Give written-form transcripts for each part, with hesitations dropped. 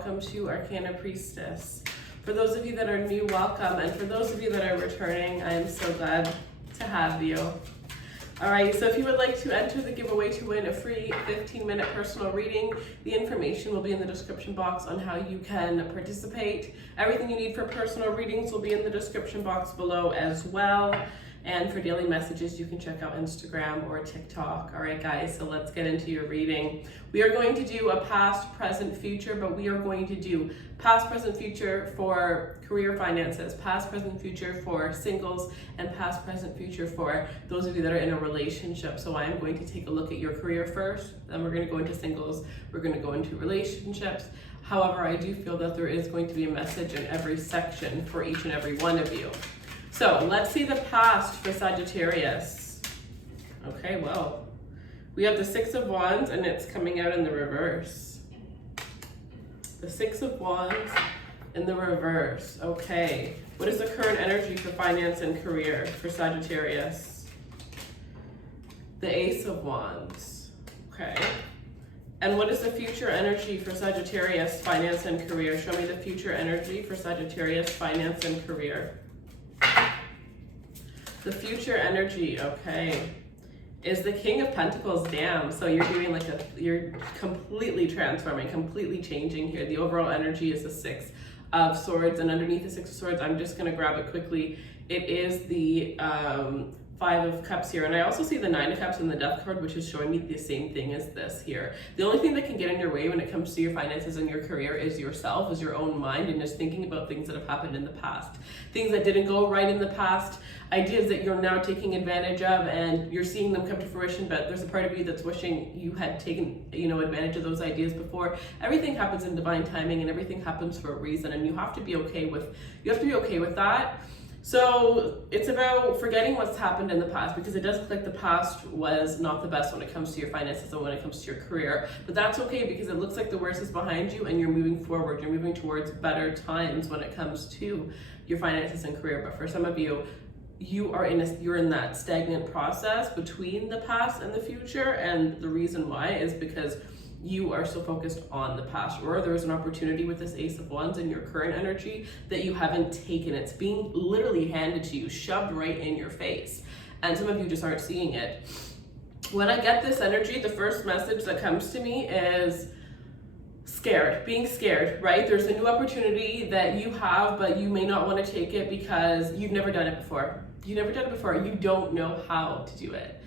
welcome to Arcana Priestess. For those of you that are new, welcome, and for those of you that are returning, I am so glad to have you. Alright, so if you would like to enter the giveaway to win a free 15-minute personal reading, the information will be in the description box on how you can participate. Everything you need for personal readings will be in the description box below as well. And for daily messages, you can check out Instagram or TikTok. All right, guys, so let's get into your reading. We are going to do a past, present, future, but we are going to do past, present, future for career finances, past, present, future for singles, and past, present, future for those of you that are in a relationship. So I am going to take a look at your career first, then we're going to go into singles, we're going to go into relationships. However, I do feel that there is going to be a message in every section for each and every one of you. So let's see the past for Sagittarius. Okay, well, we have the Six of Wands and it's coming out in the reverse. The Six of Wands in the reverse. Okay, what is the current energy for finance and career for Sagittarius? The Ace of Wands. Okay. And what is the future energy for Sagittarius, finance and career? Show me the future energy for Sagittarius, finance and career. The future energy, okay, is the King of Pentacles. Damn, so you're doing like you're completely transforming, completely changing here. The overall energy is the Six of Swords, and underneath the Six of Swords, I'm just gonna grab it quickly. It is the Five of Cups here, and I also see the Nine of Cups in the Death card, which is showing me the same thing as this here. The only thing that can get in your way when it comes to your finances and your career is yourself, is your own mind, and just thinking about things that have happened in the past, things that didn't go right in the past, ideas that you're now taking advantage of, and you're seeing them come to fruition, but there's a part of you that's wishing you had taken, advantage of those ideas before. Everything happens in divine timing, and everything happens for a reason, and you have to be okay with that. So it's about forgetting what's happened in the past, because it does look like the past was not the best when it comes to your finances and when it comes to your career. But that's okay, because it looks like the worst is behind you and you're moving forward. You're moving towards better times when it comes to your finances and career. But for some of you, you're in that stagnant process between the past and the future. And the reason why is because you are so focused on the past, or there is an opportunity with this Ace of Wands in your current energy that you haven't taken. It's being literally handed to you, shoved right in your face, and some of you just aren't seeing it. When I get this energy, the first message that comes to me is scared, being scared, right? There's a new opportunity that you have, but you may not want to take it because you've never done it before. You've never done it before. You don't know how to do it.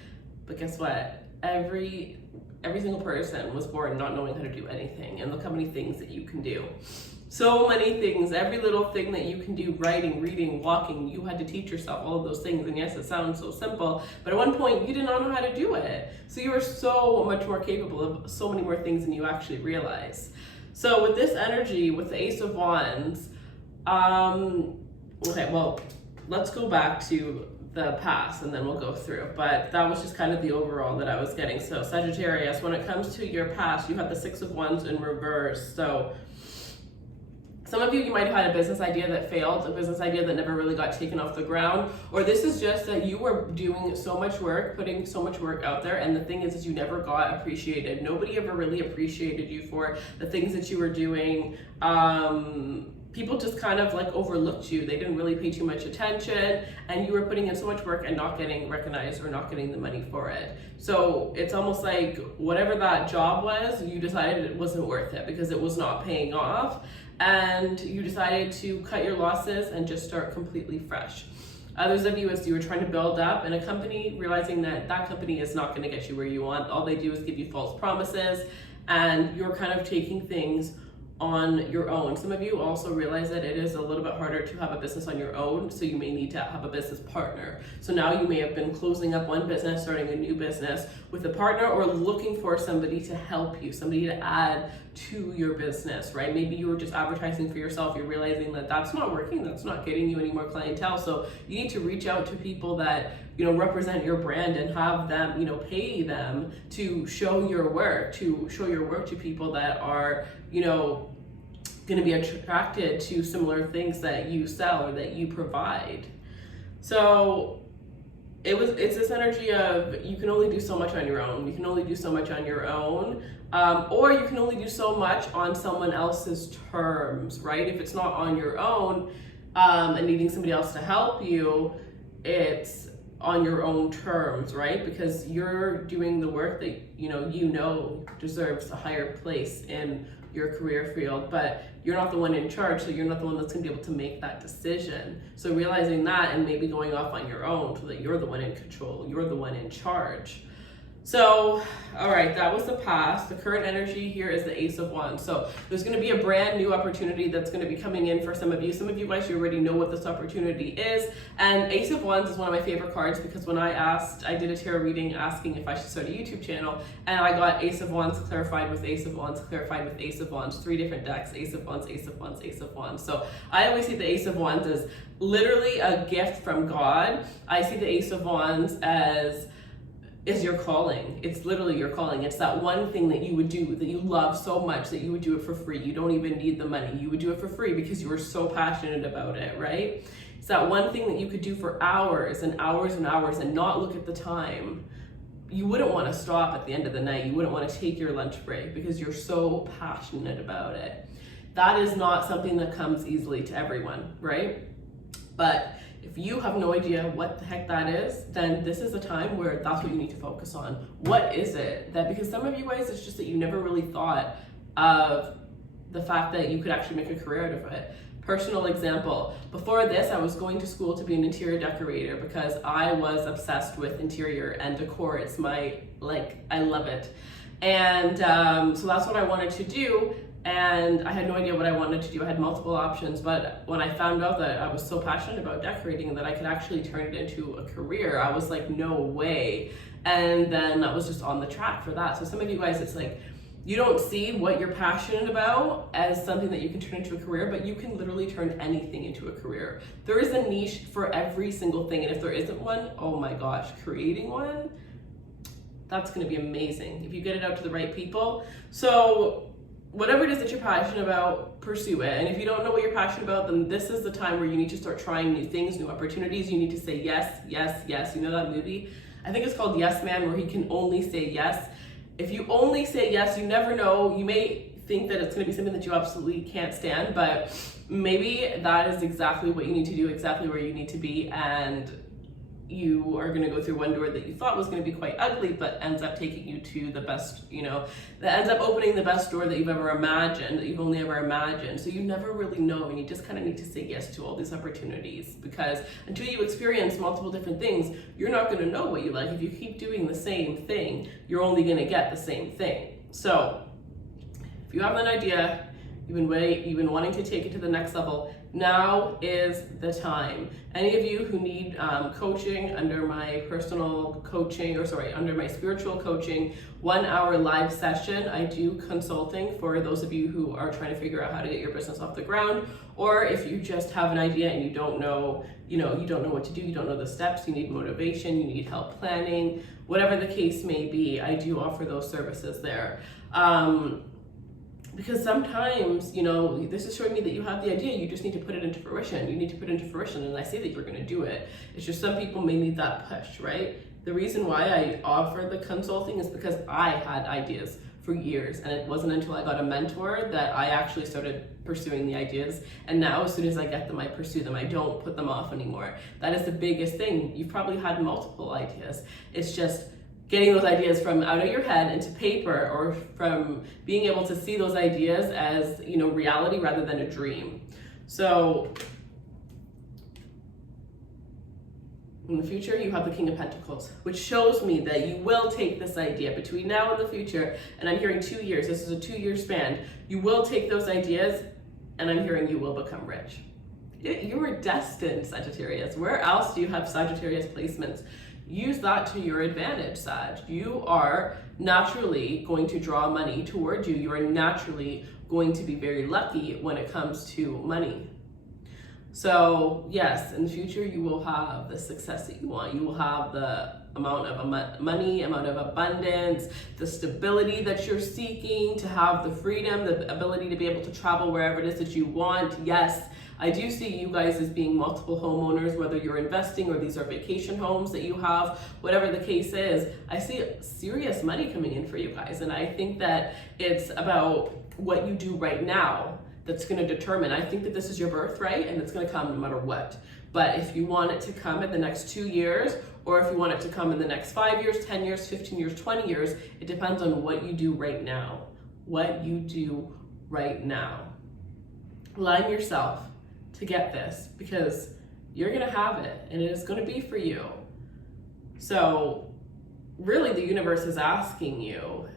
But guess what? Every single person was born not knowing how to do anything, and look how many things that you can do. So many things, every little thing that you can do, writing, reading, walking, you had to teach yourself all of those things. And yes, it sounds so simple, but at one point you did not know how to do it. So you are so much more capable of so many more things than you actually realize. So with this energy, with the Ace of Wands, okay, well, let's go back to the past and then we'll go through, but that was just kind of the overall that I was getting. So Sagittarius, when it comes to your past, you have the Six of Wands in reverse. So some of you might have had a business idea that failed, a business idea that never really got taken off the ground, or this is just that you were doing so much work, putting so much work out there, and the thing is you never got appreciated. Nobody ever really appreciated you for the things that you were doing. People just kind of like overlooked you. They didn't really pay too much attention, and you were putting in so much work and not getting recognized or not getting the money for it. So it's almost like whatever that job was, you decided it wasn't worth it because it was not paying off, and you decided to cut your losses and just start completely fresh. Others of you, as you were trying to build up in a company, realizing that that company is not going to get you where you want. All they do is give you false promises, and you're kind of taking things on your own. Some of you also realize that it is a little bit harder to have a business on your own, so you may need to have a business partner. So now you may have been closing up one business, starting a new business with a partner, or looking for somebody to help you, somebody to add to your business, right? Maybe you were just advertising for yourself. You're realizing that that's not working, that's not getting you any more clientele. So you need to reach out to people that represent your brand and have them, pay them to show your work, to people that are, going to be attracted to similar things that you sell or that you provide. So it's this energy of you can only do so much on your own. You can only do so much on your own, or you can only do so much on someone else's terms, right? If it's not on your own, and needing somebody else to help you, it's on your own terms, right? Because you're doing the work that you know deserves a higher place in your career field, but you're not the one in charge, so you're not the one that's gonna be able to make that decision. So realizing that and maybe going off on your own so that you're the one in control, you're the one in charge. So, all right, that was the past. The current energy here is the Ace of Wands. So there's going to be a brand new opportunity that's going to be coming in for some of you. Some of you guys, you already know what this opportunity is. And Ace of Wands is one of my favorite cards because when I did a tarot reading asking if I should start a YouTube channel, and I got Ace of Wands clarified with Ace of Wands clarified with Ace of Wands, 3 different decks, Ace of Wands, Ace of Wands, Ace of Wands. So I always see the Ace of Wands as literally a gift from God. I see the Ace of Wands as is your calling. It's literally your calling. It's that one thing that you would do that you love so much that you would do it for free. You don't even need the money. You would do it for free because you were so passionate about it, right? It's that one thing that you could do for hours and hours and hours and not look at the time. You wouldn't want to stop at the end of the night. You wouldn't want to take your lunch break because you're so passionate about it. That is not something that comes easily to everyone, right? But if you have no idea what the heck that is, then this is a time where that's what you need to focus on. What is it? Because some of you guys, it's just that you never really thought of the fact that you could actually make a career out of it. Personal example, before this, I was going to school to be an interior decorator because I was obsessed with interior and decor. It's I love it. And so that's what I wanted to do. And I had no idea what I wanted to do. I had multiple options, but when I found out that I was so passionate about decorating and that I could actually turn it into a career, I was like, no way. And then I was just on the track for that. So some of you guys, it's like, you don't see what you're passionate about as something that you can turn into a career, but you can literally turn anything into a career. There is a niche for every single thing. And if there isn't one, oh my gosh, creating one, that's gonna be amazing if you get it out to the right people. So whatever it is that you're passionate about, pursue it. And if you don't know what you're passionate about, then this is the time where you need to start trying new things, new opportunities. You need to say yes, yes, yes. You know that movie? I think it's called Yes Man, where he can only say yes. If you only say yes, you never know. You may think that it's going to be something that you absolutely can't stand, but maybe that is exactly what you need to do, exactly where you need to be. And you are going to go through one door that you thought was going to be quite ugly, but ends up taking you to the best, that ends up opening the best door that you've ever imagined, that you've only ever imagined. So you never really know, and you just kind of need to say yes to all these opportunities, because until you experience multiple different things, you're not going to know what you like. If you keep doing the same thing, you're only going to get the same thing. So if you have an idea, you've been wanting to take it to the next level, now is the time. Any of you who need coaching under my under my spiritual coaching 1-hour live session, I do consulting for those of you who are trying to figure out how to get your business off the ground, or if you just have an idea and you don't know what to do, you don't know the steps, you need motivation, you need help planning, whatever the case may be, I do offer those services there. Because sometimes, this is showing me that you have the idea, you just need to put it into fruition. You need to put it into fruition, and I say that you're going to do it. It's just some people may need that push, right? The reason why I offer the consulting is because I had ideas for years, and it wasn't until I got a mentor that I actually started pursuing the ideas. And now, as soon as I get them, I pursue them. I don't put them off anymore. That is the biggest thing. You've probably had multiple ideas. It's just getting those ideas from out of your head into paper, or from being able to see those ideas as, reality rather than a dream. So in the future, you have the King of Pentacles, which shows me that you will take this idea between now and the future. And I'm hearing 2 years. This is a 2-year span. You will take those ideas, and I'm hearing you will become rich. You were destined, Sagittarius. Where else do you have Sagittarius placements? Use that to your advantage, Sag. You are naturally going to draw money towards you. You are naturally going to be very lucky when it comes to money. So yes, in the future, you will have the success that you want. You will have the amount of money, amount of abundance, the stability that you're seeking, to have the freedom, the ability to be able to travel wherever it is that you want. Yes, I do see you guys as being multiple homeowners, whether you're investing or these are vacation homes that you have, whatever the case is. I see serious money coming in for you guys. And I think that it's about what you do right now that's going to determine. I think that this is your birthright and it's going to come no matter what. But if you want it to come in the next 2 years, or if you want it to come in the next 5 years, 10 years, 15 years, 20 years, it depends on what you do right now. What you do right now. Align yourself to get this, because you're going to have it and it is going to be for you. So really the universe is asking you,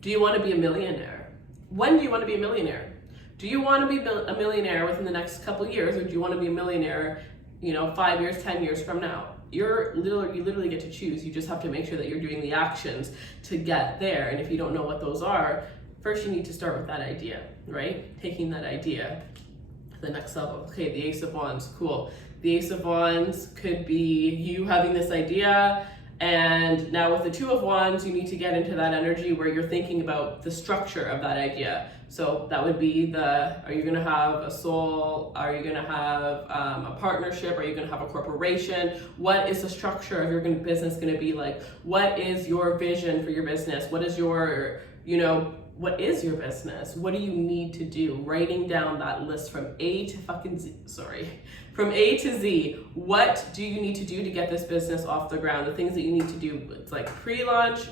do you want to be a millionaire? When do you want to be a millionaire? Do you want to be a millionaire within the next couple of years, or do you want to be a millionaire, 5 years, 10 years from now? You literally get to choose. You just have to make sure that you're doing the actions to get there. And if you don't know what those are, first you need to start with that idea, right? Taking that idea to the next level. Okay, the Ace of Wands, cool. The Ace of Wands could be you having this idea, and now with the Two of Wands, you need to get into that energy where you're thinking about the structure of that idea. So that would be are you gonna have a soul? Are you gonna have a partnership? Are you gonna have a corporation? What is the structure of your business gonna be like? What is your vision for your business? What is your business? What do you need to do? Writing down that list from A to Z. What do you need to do to get this business off the ground? The things that you need to do, it's like pre-launch,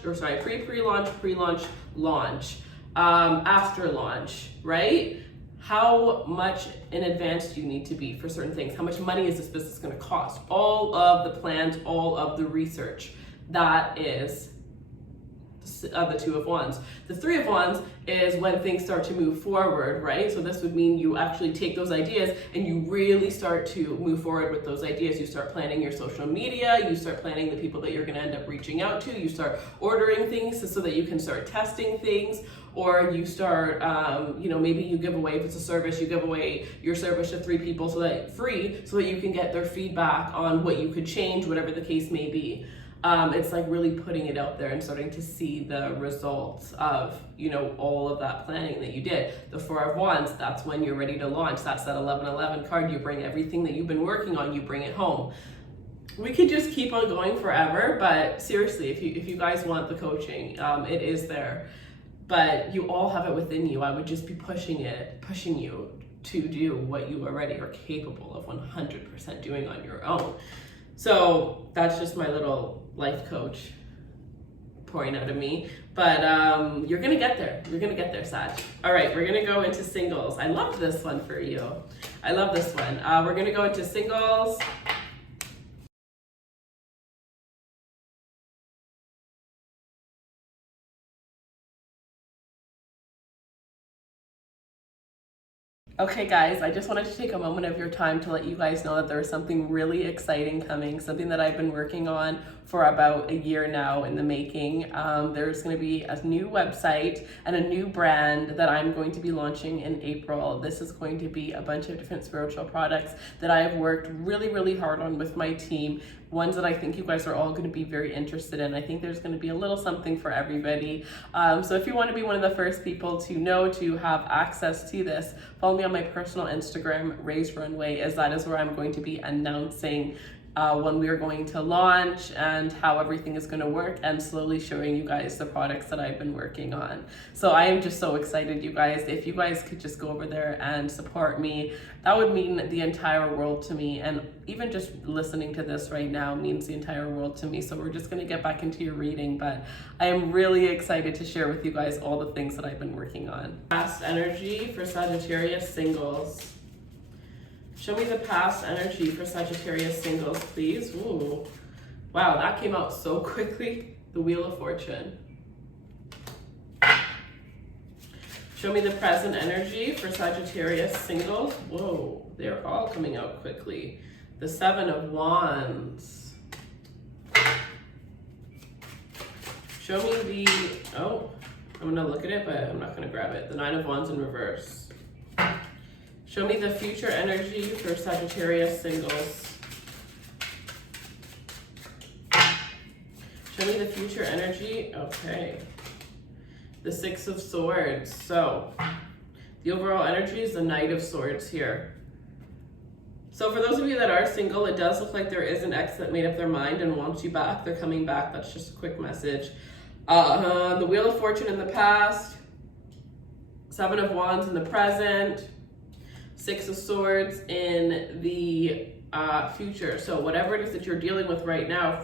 launch, after launch, right? How much in advance do you need to be for certain things? How much money is this business going to cost? All of the plans, all of the research. That is the Two of Wands. The Three of Wands is when things start to move forward, right? So this would mean you actually take those ideas and you really start to move forward with those ideas. You start planning your social media, you start planning the people that you're going to end up reaching out to, you start ordering things so that you can start testing things, or you start, maybe you give away, if it's a service, you give away your service to 3 people so that you can get their feedback on what you could change, whatever the case may be. It's like really putting it out there and starting to see the results of, all of that planning that you did. The Four of Wands, that's when you're ready to launch. That's that 1111 card. You bring everything that you've been working on, you bring it home. We could just keep on going forever, but seriously, if you guys want the coaching, it is there. But you all have it within you. I would just be pushing you to do what you already are capable of 100% doing on your own. So that's just my little life coach pouring out of me. But you're gonna get there. You're gonna get there, Sag. All right, we're gonna go into singles. I love this one for you. I love this one. We're gonna go into singles. Okay guys, I just wanted to take a moment of your time to let you guys know that there's something really exciting coming, something that I've been working on for about a year now in the making. There's going to be a new website and a new brand that I'm going to be launching in April. This is going to be a bunch of different spiritual products that I have worked really, really hard on with my team. Ones that I think you guys are all going to be very interested in. I think there's going to be a little something for everybody. So if you want to be one of the first people to have access to this, follow me on my personal Instagram, Raise Runway, as that is where I'm going to be announcing when we are going to launch and how everything is going to work, and slowly showing you guys the products that I've been working on. So I am just so excited, you guys. If you guys could just go over there and support me, that would mean the entire world to me. And even just listening to this right now means the entire world to me. So we're just going to get back into your reading, but I am really excited to share with you guys all the things that I've been working on. Past energy for Sagittarius singles. Show me the past energy for Sagittarius singles, please. Ooh. Wow, that came out so quickly. The Wheel of Fortune. Show me the present energy for Sagittarius singles. Whoa, they're all coming out quickly. The Seven of Wands. Show me I'm gonna look at it, but I'm not gonna grab it. The Nine of Wands in reverse. Show me the future energy for Sagittarius singles. Show me the future energy. Okay. The Six of Swords. So the overall energy is the Knight of Swords here. So for those of you that are single, it does look like there is an ex that made up their mind and wants you back. They're coming back. That's just a quick message. The Wheel of Fortune in the past. Seven of Wands in the present. Six of Swords in the future. So whatever it is that you're dealing with right now,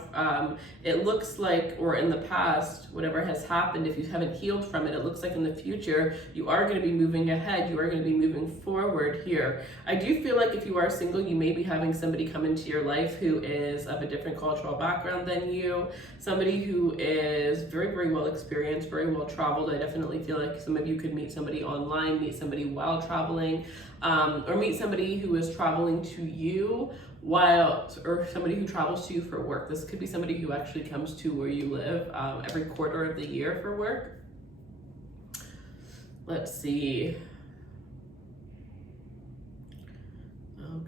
it looks like, or in the past, whatever has happened, if you haven't healed from it, it looks like in the future, you are going to be moving ahead. You are going to be moving forward here. I do feel like if you are single, you may be having somebody come into your life who is of a different cultural background than you, somebody who is very, very well experienced, very well traveled. I definitely feel like some of you could meet somebody online, meet somebody while traveling, or meet somebody who is traveling to you or somebody who travels to you for work. This could be somebody who actually comes to where you live every quarter of the year for work. Let's see.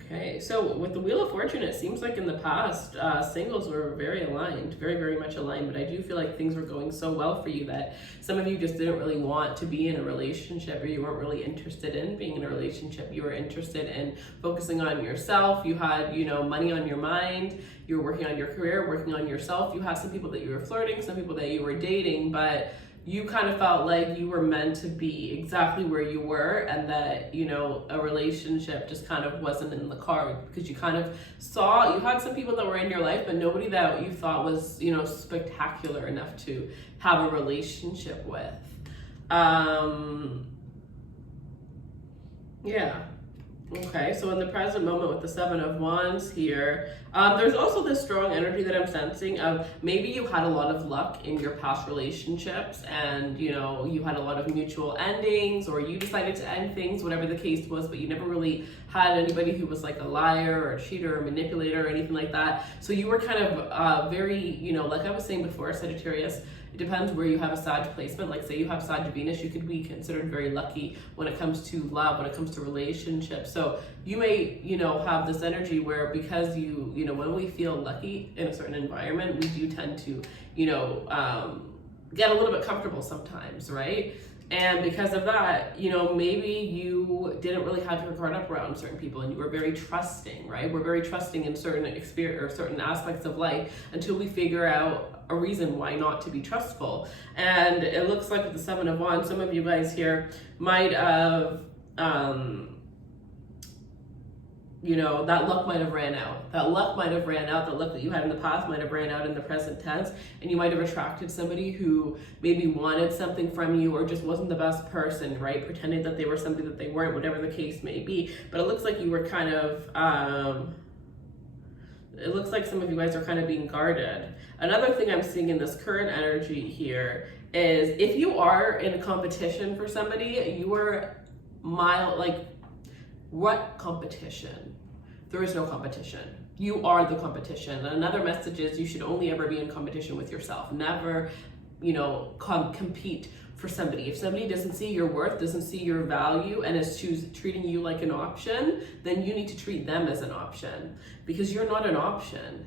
Okay, so with the Wheel of Fortune, it seems like in the past, singles were very aligned, very, very much aligned, but I do feel like things were going so well for you that some of you just didn't really want to be in a relationship, or you weren't really interested in being in a relationship. You were interested in focusing on yourself. You had, money on your mind. You were working on your career, working on yourself. You had some people that you were flirting, some people that you were dating, but you kind of felt like you were meant to be exactly where you were, and that, a relationship just kind of wasn't in the cards, because you kind of saw, you had some people that were in your life, but nobody that you thought was, spectacular enough to have a relationship with. Yeah. Okay, so in the present moment with the Seven of Wands here, there's also this strong energy that I'm sensing of maybe you had a lot of luck in your past relationships, and you had a lot of mutual endings, or you decided to end things, whatever the case was, but you never really had anybody who was like a liar or a cheater or manipulator or anything like that. So you were kind of very, like I was saying before, Sagittarius, it depends where you have a Sag placement. Like say you have Sag Venus, you could be considered very lucky when it comes to love, when it comes to relationships. So you may, have this energy where, because when we feel lucky in a certain environment, we do tend to, get a little bit comfortable sometimes, right? And because of that, maybe you didn't really have your guard up around certain people, and you were very trusting, right? We're very trusting in certain experience or certain aspects of life until we figure out a reason why not to be trustful. And it looks like with the Seven of Wands, some of you guys here might have, that luck might have ran out. That luck might have ran out. The luck that you had in the past might have ran out in the present tense, and you might have attracted somebody who maybe wanted something from you, or just wasn't the best person, right? Pretending that they were something that they weren't, whatever the case may be. But it looks like you were kind of, it looks like some of you guys are kind of being guarded. Another thing I'm seeing in this current energy here is if you are in a competition for somebody, you are what competition? There is no competition. You are the competition. Another message is you should only ever be in competition with yourself. Never, compete for somebody. If somebody doesn't see your worth, doesn't see your value, and is treating you like an option, then you need to treat them as an option, because you're not an option,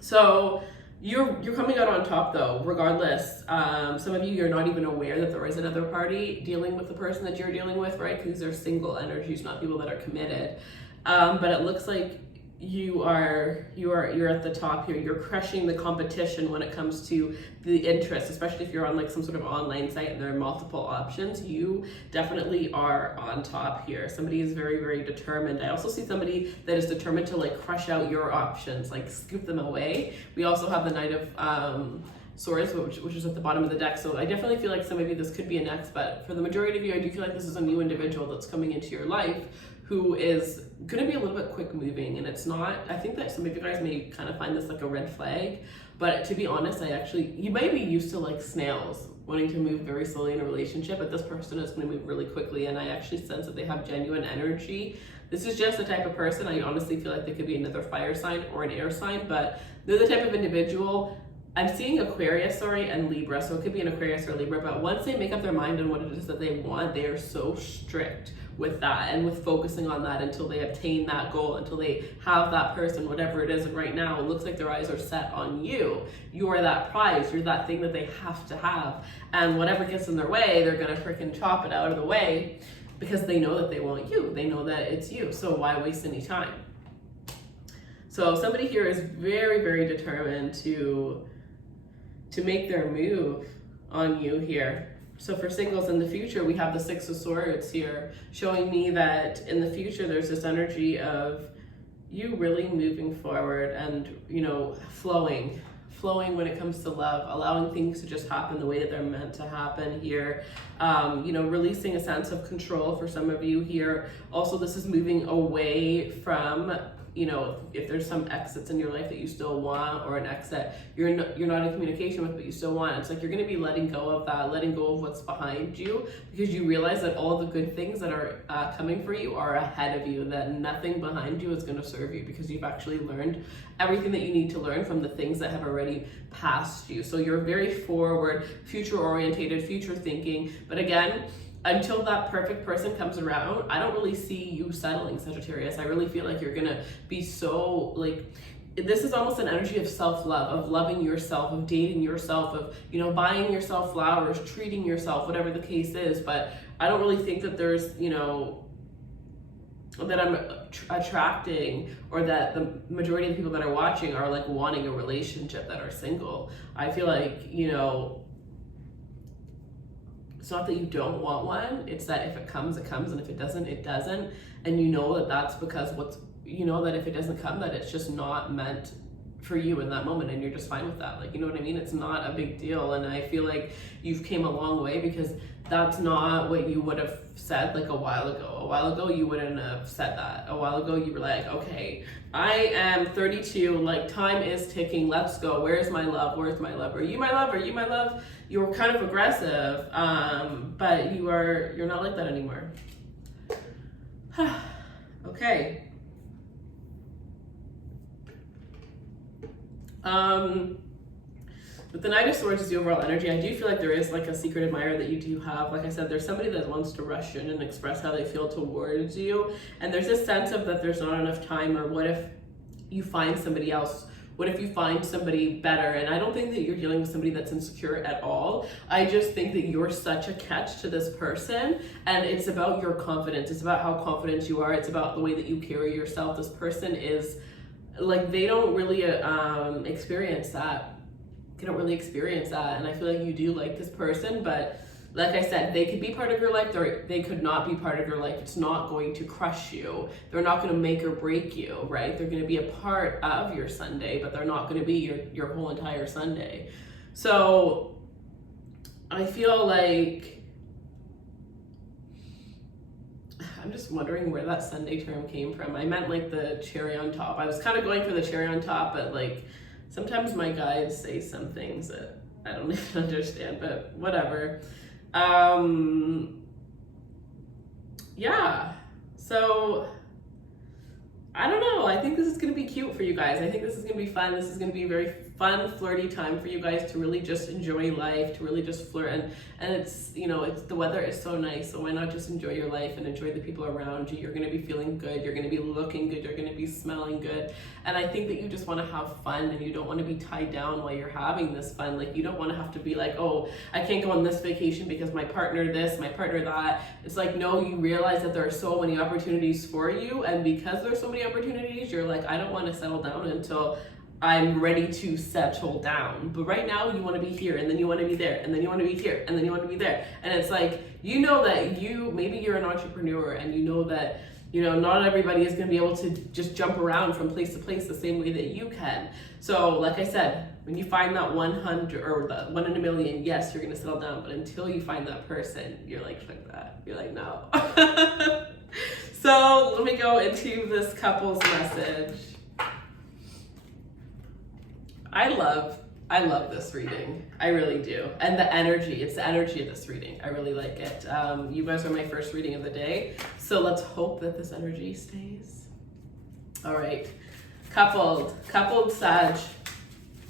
So you're coming out on top though, regardless. Some of you, you're not even aware that there is another party dealing with the person that you're dealing with, right? Because they're single energies, not people that are committed. But it looks like you're at the top here. You're crushing the competition when it comes to the interest, especially if you're on like some sort of online site and there are multiple options. You definitely are on top here. Somebody is very, very determined. I also see somebody that is determined to like crush out your options, like scoop them away. We also have the Knight of Swords, which is at the bottom of the deck. So I definitely feel like some of you, this could be an ex, but for the majority of you, I do feel like this is a new individual that's coming into your life who is going to be a little bit quick moving. And it's not, I think that some of you guys may kind of find this like a red flag, but to be honest, you might be used to like snails wanting to move very slowly in a relationship, but this person is going to move really quickly. And I actually sense that they have genuine energy. This is just the type of person, I honestly feel like they could be another fire sign or an air sign, but they're the type of individual I'm seeing Aquarius, and Libra, so it could be an Aquarius or Libra, but once they make up their mind on what it is that they want, they are so strict with that and with focusing on that until they obtain that goal, until they have that person, whatever it is. And right now, it looks like their eyes are set on you. You're that prize, you're that thing that they have to have. And whatever gets in their way, they're gonna freaking chop it out of the way because they know that they want you. They know that it's you, so why waste any time? So somebody here is very, very determined to make their move on you here. So for singles in the future, we have the Six of Swords here, showing me that in the future, there's this energy of you really moving forward and, you know, flowing when it comes to love, allowing things to just happen the way that they're meant to happen here. You know, releasing a sense of control for some of you here. Also, this is moving away from, you know, if there's some exits in your life that you still want, or an ex that you're not in communication with, but you still want, it's like you're going to be letting go of that, letting go of what's behind you, because you realize that all the good things that are coming for you are ahead of you, that nothing behind you is going to serve you, because you've actually learned everything that you need to learn from the things that have already passed you. So you're very forward, future orientated, future thinking. But again, until that perfect person comes around, I don't really see you settling, Sagittarius. I really feel like you're gonna be so, like, this is almost an energy of self-love, of loving yourself, of dating yourself, of, you know, buying yourself flowers, treating yourself, whatever the case is. But I don't really think that there's, you know, that I'm attracting, or that the majority of the people that are watching are like wanting a relationship that are single. I feel like, you know, it's not that you don't want one, it's that if it comes, it comes, and if it doesn't, it doesn't. And you know that that's because you know that if it doesn't come, that it's just not meant for you in that moment, and you're just fine with that. Like, you know what I mean? It's not a big deal. And I feel like you've came a long way, because that's not what you would have said like a while ago. A while ago, you wouldn't have said that. A while ago, you were like, okay, I am 32, like time is ticking, let's go. Where's my love? Where's my love? Are you my love? Are you my love? You were kind of aggressive, but you're not like that anymore. Okay. But the Knight of Swords is the overall energy. I do feel like there is like a secret admirer that you do have. Like I said, there's somebody that wants to rush in and express how they feel towards you. And there's this sense of that there's not enough time, or what if you find somebody else? What if you find somebody better? And I don't think that you're dealing with somebody that's insecure at all. I just think that you're such a catch to this person, and it's about your confidence. It's about how confident you are. It's about the way that you carry yourself. This person is like, they don't really experience that. They don't really experience that. And I feel like you do like this person, but like I said, they could be part of your life, or they could not be part of your life. It's not going to crush you. They're not going to make or break you, right? They're going to be a part of your Sunday, but they're not going to be your whole entire Sunday. So I feel like, I'm just wondering where that Sunday term came from. I meant like the cherry on top. I was kind of going for the cherry on top, but like sometimes my guides say some things that I don't even understand, but whatever. Yeah, so I don't know. I think this is going to be cute for you guys. I think this is going to be fun. This is going to be a very fun, flirty time for you guys to really just enjoy life, to really just flirt. And it's, you know, the weather is so nice. So why not just enjoy your life and enjoy the people around you? You're going to be feeling good. You're going to be looking good. You're going to be smelling good. And I think that you just want to have fun, and you don't want to be tied down while you're having this fun. Like, you don't want to have to be like, oh, I can't go on this vacation because my partner this, my partner that. It's like, no, you realize that there are so many opportunities for you. And because there's so many opportunities, you're like, I don't want to settle down until I'm ready to settle down. But right now you want to be here, and then you want to be there, and then you want to be here, and then you want to be there. And it's like, you know that maybe you're an entrepreneur, and you know that, you know, not everybody is going to be able to just jump around from place to place the same way that you can. So like I said, when you find that 100 or the 1 in a million, yes, you're going to settle down. But until you find that person, you're like, fuck that. You're like, no. So let me go into this couple's message. I love this reading. I really do. And the energy, it's the energy of this reading. I really like it. You guys are my first reading of the day. So let's hope that this energy stays. All right. Coupled Sag.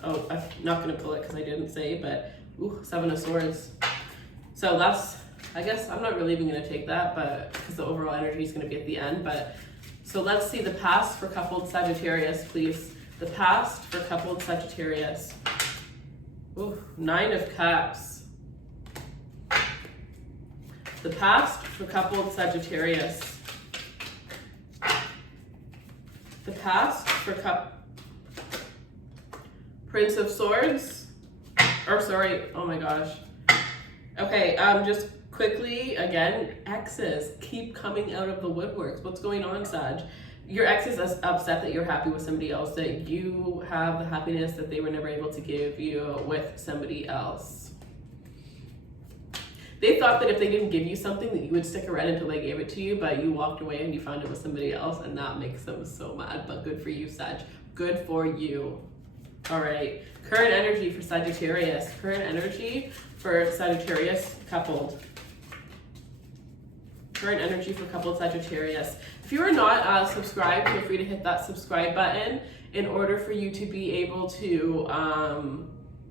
Oh, I'm not going to pull it because I didn't say, but ooh, Seven of Swords. So that's, I guess I'm not really even going to take that, but because the overall energy is going to be at the end. But so let's see the past for coupled Sagittarius, please. The past for coupled Sagittarius. Ooh, Nine of Cups. The past for coupled Sagittarius. The past for Prince of Swords. Or sorry, oh my gosh. Okay, just quickly, again, exes keep coming out of the woodworks. What's going on, Sag? Your ex is upset that you're happy with somebody else, that you have the happiness that they were never able to give you with somebody else. They thought that if they didn't give you something that you would stick around until they gave it to you, but you walked away and you found it with somebody else, and that makes them so mad. But good for you, Sag. Good for you. All right. Current energy for Sagittarius. Current energy for Sagittarius coupled. Current energy for coupled Sagittarius. If you are not subscribed, feel free to hit that subscribe button in order for you to be able to,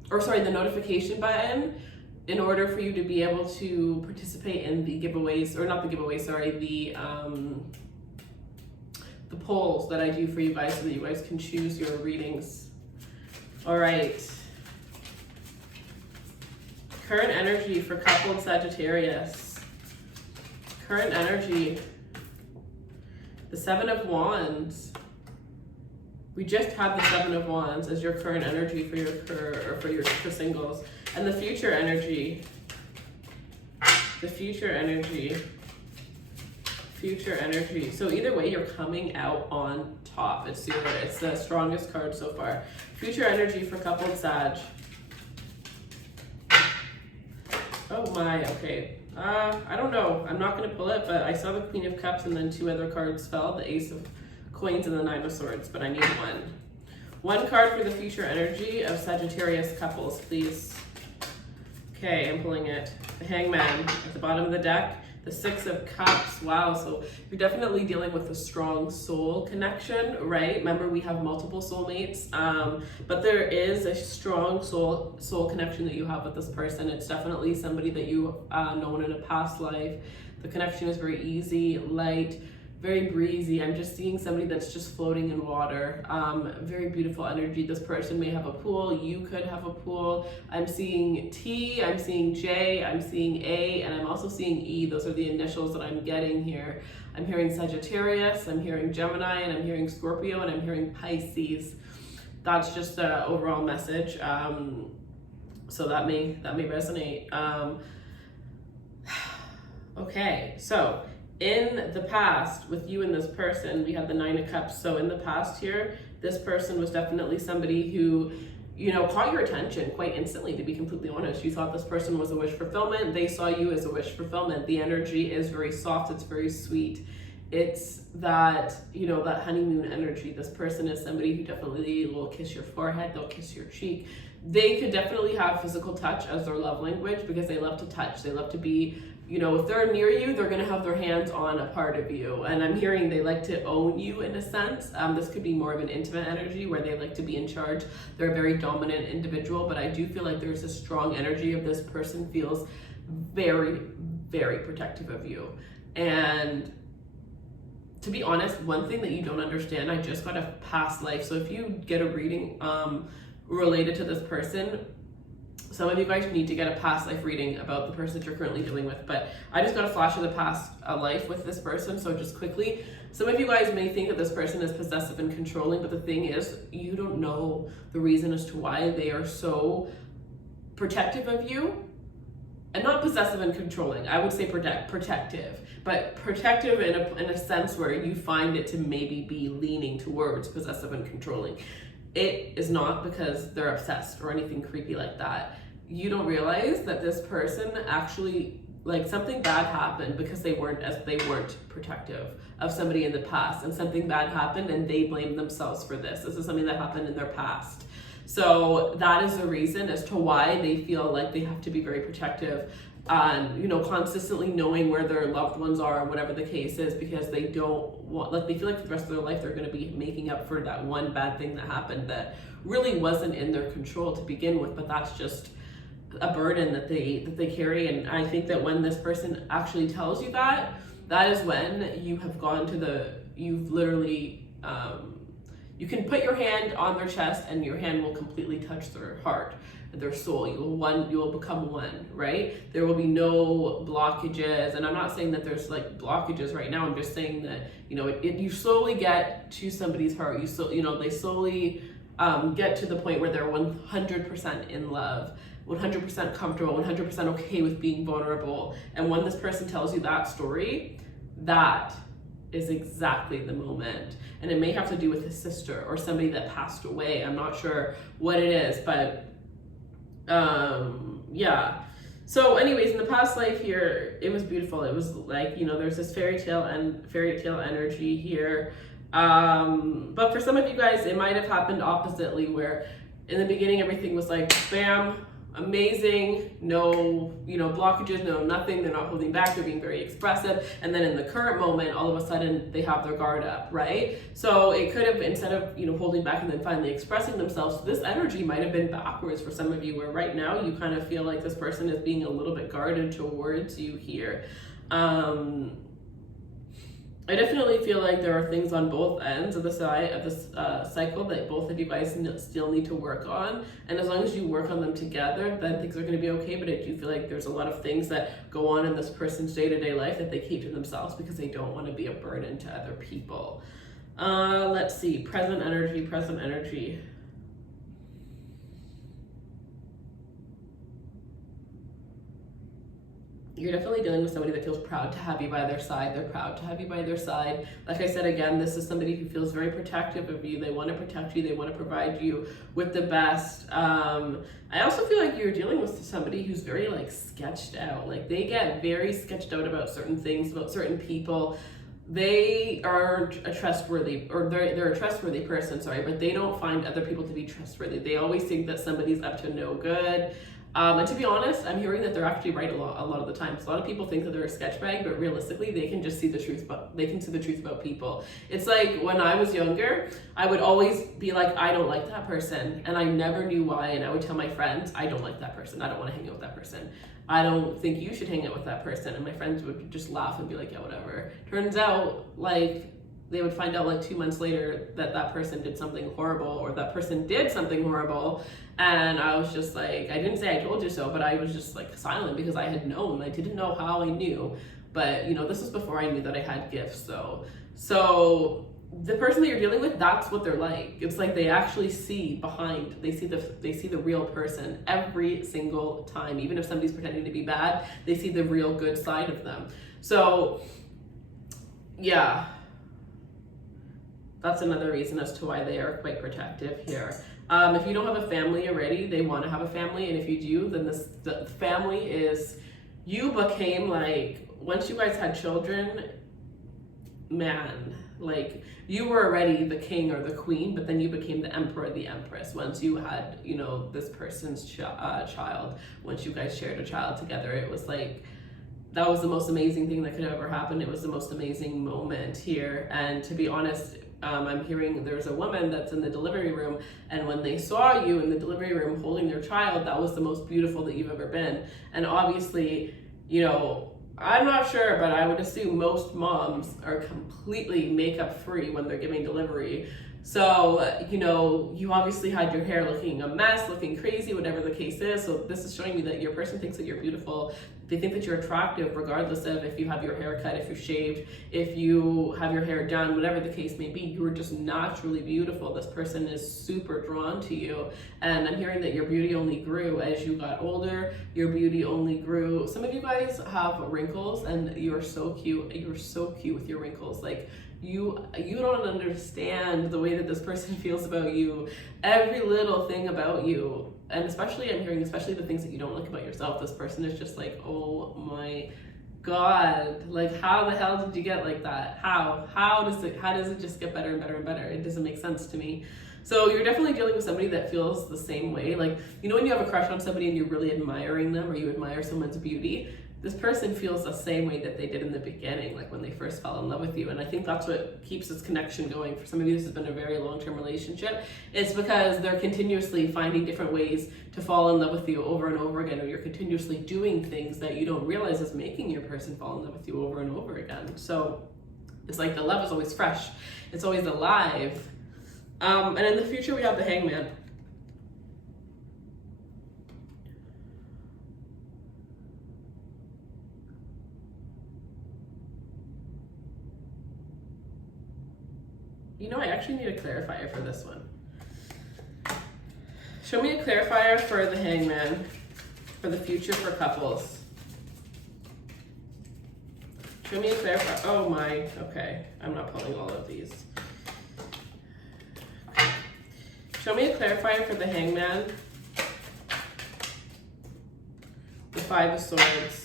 the notification button, in order for you to be able to participate in the giveaways, or not the giveaways, sorry, the polls that I do for you guys so that you guys can choose your readings. All right. Current energy for coupled Sagittarius. Current energy. The Seven of Wands. We just had the Seven of Wands as your current energy for singles. And the future energy. The future energy. Future energy. So either way, you're coming out on top. It's the strongest card so far. Future energy for coupled Sag. Oh my, okay. I don't know. I'm not going to pull it, but I saw the Queen of Cups and then two other cards fell. The Ace of Coins and the Nine of Swords, but I need one. One card for the future energy of Sagittarius couples, please. Okay, I'm pulling it. The Hangman at the bottom of the deck. The Six of Cups. Wow, so you're definitely dealing with a strong soul connection, right? Remember, we have multiple soulmates, but there is a strong soul connection that you have with this person. It's definitely somebody that you known in a past life. The connection is very easy, light, very breezy. I'm just seeing somebody that's just floating in water. Very beautiful energy. This person may have a pool. You could have a pool. I'm seeing T, I'm seeing J, I'm seeing A, and I'm also seeing E. Those are the initials that I'm getting here. I'm hearing Sagittarius, I'm hearing Gemini, and I'm hearing Scorpio, and I'm hearing Pisces. That's just the overall message. So that may resonate. Okay, so in the past, with you and this person, we had the Nine of Cups. So in the past here, this person was definitely somebody who, caught your attention quite instantly, to be completely honest. You thought this person was a wish fulfillment. They saw you as a wish fulfillment. The energy is very soft. It's very sweet. It's that, that honeymoon energy. This person is somebody who definitely will kiss your forehead. They'll kiss your cheek. They could definitely have physical touch as their love language because they love to touch. They love to be, if they're near you, they're going to have their hands on a part of you. And I'm hearing they like to own you in a sense. This could be more of an intimate energy where they like to be in charge. They're a very dominant individual, but I do feel like there's a strong energy of this person feels very, very protective of you. And to be honest, one thing that you don't understand, I just got a past life. So if you get a reading related to this person, some of you guys need to get a past life reading about the person that you're currently dealing with, but I just got a flash of the past life with this person. So just quickly, some of you guys may think that this person is possessive and controlling, but the thing is, you don't know the reason as to why they are so protective of you. And not possessive and controlling, I would say protective, but protective in a sense where you find it to maybe be leaning towards possessive and controlling. It is not because they're obsessed or anything creepy like that. You don't realize that this person actually, like, something bad happened because they weren't protective of somebody in the past, and something bad happened and they blamed themselves for this. This is something that happened in their past. So that is the reason as to why they feel like they have to be very protective you know, consistently knowing where their loved ones are, or whatever the case is, because they don't want, like, they feel like for the rest of their life they're going to be making up for that one bad thing that happened that really wasn't in their control to begin with, but that's just a burden that they carry. And I think that when this person actually tells you that, that is when you have gone to you've literally, you can put your hand on their chest and your hand will completely touch their heart, their soul. You will become one, right? There will be no blockages. And I'm not saying that there's like blockages right now. I'm just saying that, you know, you slowly get to somebody's heart. You know, they slowly get to the point where they're 100% in love, 100% comfortable, 100% okay with being vulnerable. And when this person tells you that story, that is exactly the moment. And it may have to do with his sister or somebody that passed away. I'm not sure what it is, but yeah. So anyways, in the past life here, it was beautiful. It was like, you know, there's this fairy tale energy here. But for some of you guys, it might have happened oppositely, where in the beginning everything was like bam, amazing, no, you know, blockages, no nothing, they're not holding back, they're being very expressive, and then in the current moment all of a sudden they have their guard up, right? So it could have, instead of, you know, holding back and then finally expressing themselves, this energy might have been backwards for some of you, where right now you kind of feel like this person is being a little bit guarded towards you here. I definitely feel like there are things on both ends of the side of this cycle that both of you guys still need to work on. And as long as you work on them together, then things are going to be okay. But I do feel like there's a lot of things that go on in this person's day-to-day life that they keep to themselves because they don't want to be a burden to other people. Let's see, present energy. You're definitely dealing with somebody that feels proud to have you by their side. They're proud to have you by their side. Like I said, again, this is somebody who feels very protective of you. They want to protect you. They want to provide you with the best. I also feel like you're dealing with somebody who's very like sketched out. Like they get very sketched out about certain things, about certain people. They aren't a trustworthy, or they're a trustworthy person, sorry, but they don't find other people to be trustworthy. They always think that somebody's up to no good. And to be honest, I'm hearing that they're actually right a lot of the time. So a lot of people think that they're a sketch bag, but realistically, they can just see the truth. But they can see the truth about people. It's like when I was younger, I would always be like, I don't like that person, and I never knew why. And I would tell my friends, I don't like that person. I don't want to hang out with that person. I don't think you should hang out with that person. And my friends would just laugh and be like, yeah, whatever. Turns out, like, they would find out like 2 months later that that person did something horrible, or that person did something horrible. And I was just like, I didn't say I told you so, but I was just like silent because I had known. I didn't know how I knew, but you know, this was before I knew that I had gifts. So the person that you're dealing with, that's what they're like. It's like they actually see behind, they see the real person every single time. Even if somebody's pretending to be bad, they see the real good side of them. So yeah, that's another reason as to why they are quite protective here. If you don't have a family already, they want to have a family. And if you do, then the family is, you became like, once you guys had children, man, like you were already the king or the queen, but then you became the emperor, the empress, once you had, you know, this person's child. Once you guys shared a child together, it was like, that was the most amazing thing that could have ever happened. It was the most amazing moment here. And to be honest, I'm hearing there's a woman that's in the delivery room, and when they saw you in the delivery room holding their child, that was the most beautiful that you've ever been. And obviously, you know, I'm not sure, but I would assume most moms are completely makeup free when they're giving delivery. So, you know, you obviously had your hair looking a mess, looking crazy, whatever the case is. So this is showing me that your person thinks that you're beautiful. They think that you're attractive, regardless of if you have your hair cut, if you're shaved, if you have your hair done, whatever the case may be. You're just naturally beautiful. This person is super drawn to you. And I'm hearing that your beauty only grew as you got older. Your beauty only grew. Some of you guys have wrinkles, and you're so cute. You're so cute with your wrinkles. Like, you don't understand the way that this person feels about you, every little thing about you. And especially, I'm hearing, especially the things that you don't like about yourself, this person is just like, oh my God, like how the hell did you get like that? How does it just get better and better and better? It doesn't make sense to me. So you're definitely dealing with somebody that feels the same way. Like, you know when you have a crush on somebody and you're really admiring them, or you admire someone's beauty, this person feels the same way that they did in the beginning, like when they first fell in love with you. And I think that's what keeps this connection going. For some of you, this has been a very long-term relationship. It's because they're continuously finding different ways to fall in love with you over and over again, or you're continuously doing things that you don't realize is making your person fall in love with you over and over again. So it's like the love is always fresh. It's always alive. And in the future, we have the Hangman. You know, I actually need a clarifier for this one. Show me a clarifier for the Hangman, for the future for couples. Show me a clarifier. Oh my, okay. I'm not pulling all of these. Show me a clarifier for the Hangman. The Five of Swords.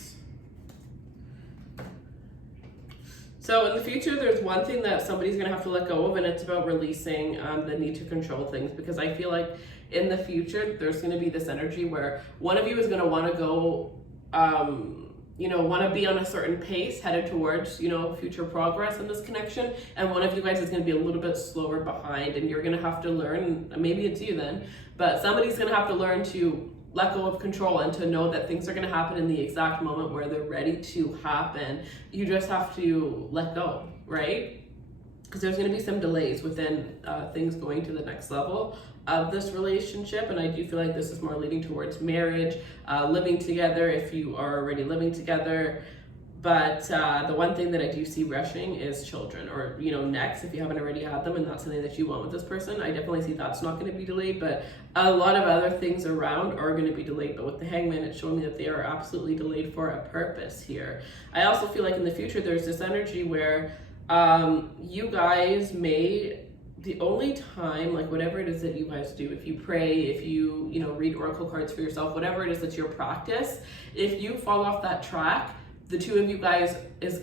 So in the future, there's one thing that somebody's going to have to let go of, and it's about releasing the need to control things, because I feel like in the future, there's going to be this energy where one of you is going to want to go, want to be on a certain pace headed towards, future progress in this connection. And one of you guys is going to be a little bit slower behind, and you're going to have to learn, maybe it's you then, but somebody's going to have to learn to let go of control and to know that things are going to happen in the exact moment where they're ready to happen. You just have to let go, right? Because there's going to be some delays within things going to the next level of this relationship. And I do feel like this is more leading towards marriage, living together if you are already living together. But the one thing that I do see rushing is children, or, next, if you haven't already had them and that's something that you want with this person, I definitely see that's not going to be delayed, but a lot of other things around are going to be delayed. But with the Hangman, it's showing me that they are absolutely delayed for a purpose here. I also feel like in the future, there's this energy where you guys may, the only time, like whatever it is that you guys do, if you pray, if you, read oracle cards for yourself, whatever it is that's your practice, if you fall off that track, the two of you guys,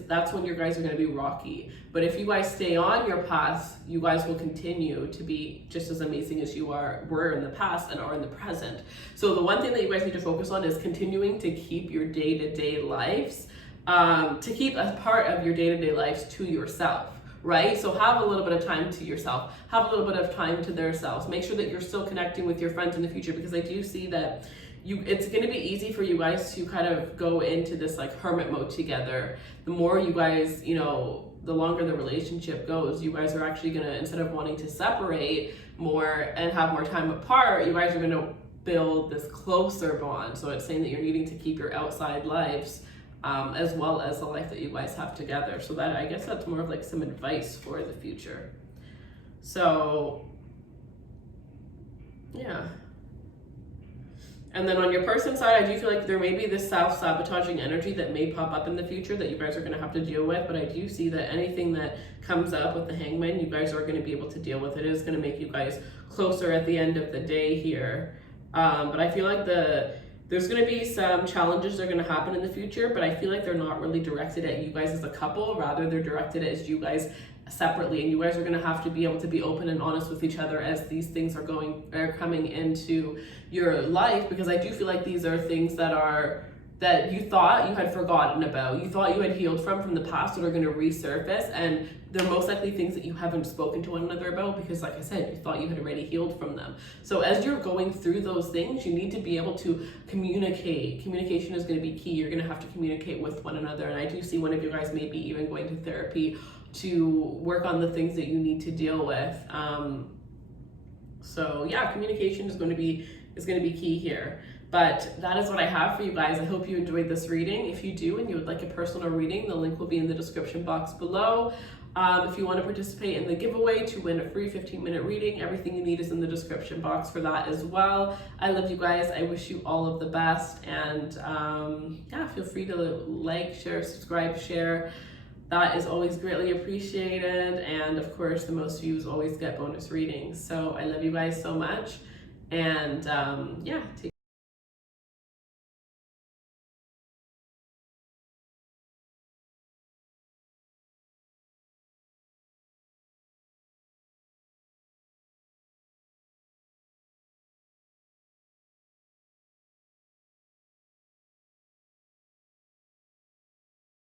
that's when your guys are going to be rocky. But if you guys stay on your path, you guys will continue to be just as amazing as you were in the past and are in the present. So the one thing that you guys need to focus on is continuing to keep your day-to-day lives, to keep a part of your day-to-day lives to yourself. Right? So have a little bit of time to yourself, have a little bit of time to their selves. Make sure that you're still connecting with your friends in the future, because I do see that it's going to be easy for you guys to kind of go into this like hermit mode together. The more you guys, the longer the relationship goes, you guys are actually going to, instead of wanting to separate more and have more time apart, you guys are going to build this closer bond. So it's saying that you're needing to keep your outside lives as well as the life that you guys have together. So that, I guess that's more of like some advice for the future. So yeah. And then on your person side, I do feel like there may be this self-sabotaging energy that may pop up in the future that you guys are going to have to deal with. But I do see that anything that comes up with the Hangman, you guys are going to be able to deal with. It is going to make you guys closer at the end of the day here. But I feel like there's going to be some challenges that are going to happen in the future, but I feel like they're not really directed at you guys as a couple. Rather, they're directed at you guys separately, and you guys are going to have to be able to be open and honest with each other as these things are coming into your life, because I do feel like these are things that you thought you had forgotten about, you thought you had healed from the past, that are going to resurface, and they're most likely things that you haven't spoken to one another about, because like I said, you thought you had already healed from them. So as you're going through those things, you need to be able to communicate. Communication is going to be key. You're going to have to communicate with one another, and I do see one of you guys maybe even going to therapy to work on the things that you need to deal with. So yeah, communication is going to be key here. But that is what I have for you guys. I hope you enjoyed this reading. If you do and you would like a personal reading, the link will be in the description box below. If you want to participate in the giveaway to win a free 15-minute reading, everything you need is in the description box for that as well. I love you guys. I wish you all of the best. And yeah, feel free to like, share, subscribe, share. That is always greatly appreciated. And of course, the most views always get bonus readings. So I love you guys so much. And yeah, take